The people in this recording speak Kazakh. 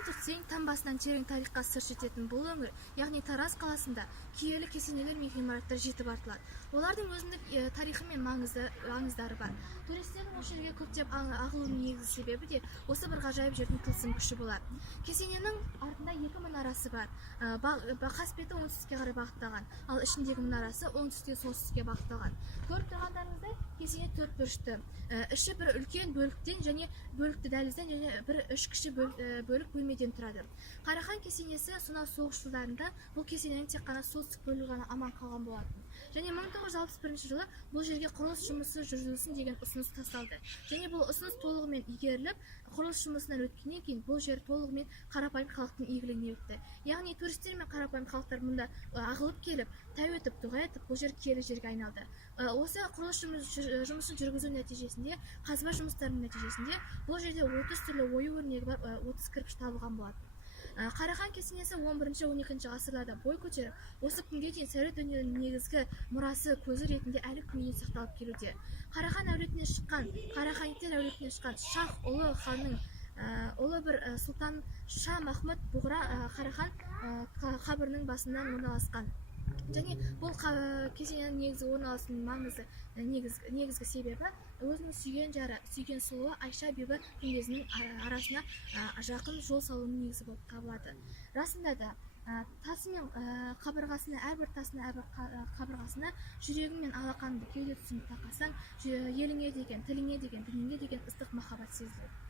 Айдың түртсең таңбасынан терең тарихқа сыр шертетін бұл өңір, яғни Тараз қаласында киелі кесенелер мен ғимараттар жетіп артылады. Олардың өзіндік тарихы мен маңыздары бар. Туристердің осы жерге көптеп ағылуының негізгі себебі де осы бір ғажайып жердің тылсым күші болады. Кесененің артында екі мұнарасы бар. Қасбеті оңтүстікке қарай бағытталған, ал ішіндегі мұнарасы оңтүстікке солтүстікке бағытталған. Көріп тұрғандарыңыздай кесене төрт бұрышты. Іші бір үлкен бөліктен және бөлікті дәлізден және бір үш кіші бөлік бөлмеден тұрады. Қарахан кесенесі сонау соғыс жылдарында бұл кесененің тек қана солтүстік бөлігі ғана аман қалған болатын. Және 1961 жылы бұл жерге құрылыс жұмысы жүргізілсін деген ұсыныс тасталды. Және бұл ұсыныс толығымен игеріліп, құрылыс жұмысынан өткеннен кейін бұл жер толығымен қарапайым халықтың игілігіне өтті. Яғни туристер мен қарапайым халықтар мұнда ағылып келіп, тәу етіп, дұға етіп, бұл жер киелі жерге айналды. Осы құрылыс жұмысын жүргізу нәтижесінде, қазба жұмыстарының нәтижесінде бұл жерде 30 түрлі ою-өрнегі бар 30 кірпіш табылған болатын. Қарахан кесенесі 11-12 ғасырларда бой көтеріп, осы күнге дейін сәулет өнерінің негізгі мұрасы көзі ретінде әлі күнге сақталып келуде. Қарахан әулетінен шыққан, Қараханитер әулетінен шыққан Шах ұлы ханның ұлы бір сұлтан Ша Махмұд Бұғра Қарахан қабірінің басынан орналасқан. Және бұл кесененің негізгі орналасуының негізгі себебі өзінің сүйген жары, сүйген сұлуы Айша бибі күмбезінің арасына жақын жол салуының негізі болып табылады. Расында да тасы мен қабырғасына, әрбір тасына, әрбір қабырғасына жүрегің мен алақаныңды кеуде тұсыңды тақасаң, еліңе деген, тіліңе деген, дініңе деген ыстық махаббат сезіледі.